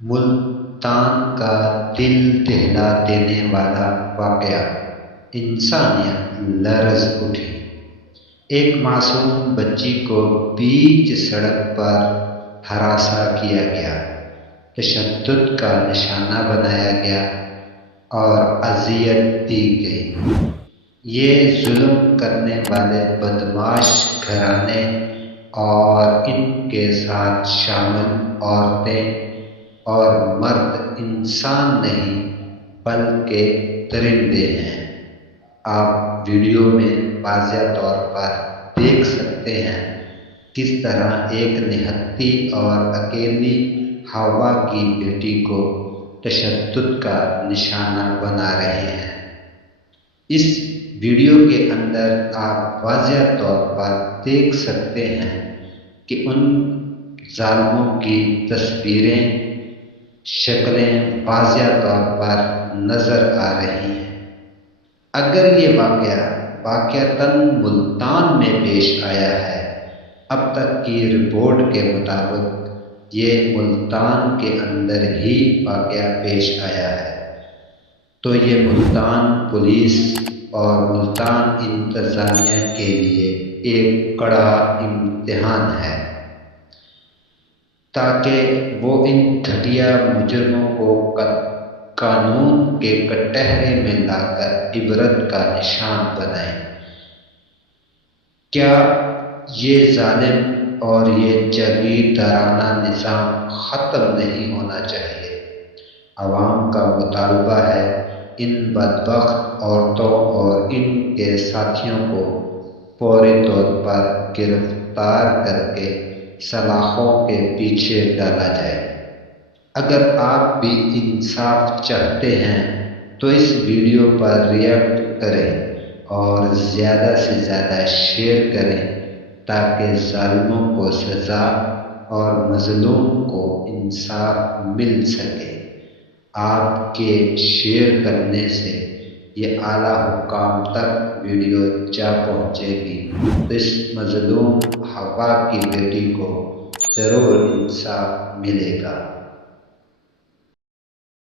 ملتان کا دل دہلا دینے والا واقعہ، انسانیت لرز اٹھی۔ ایک معصوم بچی کو بیچ سڑک پر ہراساں کیا گیا، تشدد کا نشانہ بنایا گیا اور اذیت دی گئی۔ یہ ظلم کرنے والے بدمعاش گھرانے اور ان کے ساتھ شامل عورتیں اور مرد انسان نہیں بلکہ درندے ہیں۔ آپ ویڈیو میں واضح طور پر دیکھ سکتے ہیں کس طرح ایک نہتی اور اکیلی ہوا کی بیٹی کو تشدد کا نشانہ بنا رہے ہیں۔ اس ویڈیو کے اندر آپ واضح طور پر دیکھ سکتے ہیں کہ ان ظالموں کی تصویریں، شکلیں واضح طور پر نظر آ رہی ہیں۔ اگر یہ واقعتاً ملتان میں پیش آیا ہے، اب تک کی رپورٹ کے مطابق یہ ملتان کے اندر ہی واقعہ پیش آیا ہے، تو یہ ملتان پولیس اور ملتان انتظامیہ کے لیے ایک کڑا امتحان ہے، تاکہ وہ ان گھٹیا مجرموں کو قانون کے کٹہرے میں لا کر عبرت کا نشان بنائیں۔ کیا یہ ظالم اور یہ جاگیردارانہ نظام ختم نہیں ہونا چاہیے؟ عوام کا مطالبہ ہے ان بدبخت عورتوں اور ان کے ساتھیوں کو فوری طور پر گرفتار کر کے سلاخوں کے پیچھے ڈالا جائے۔ اگر آپ بھی انصاف چاہتے ہیں تو اس ویڈیو پر ریئیکٹ کریں اور زیادہ سے زیادہ شیئر کریں تاکہ ظالموں کو سزا اور مظلوم کو انصاف مل سکے۔ آپ کے شیئر کرنے سے یہ اعلیٰ حکام تک ویڈیو جا پہنچے گی تو اس مظلوم ہوا کی بیٹی کو ضرور انصاف ملے گا۔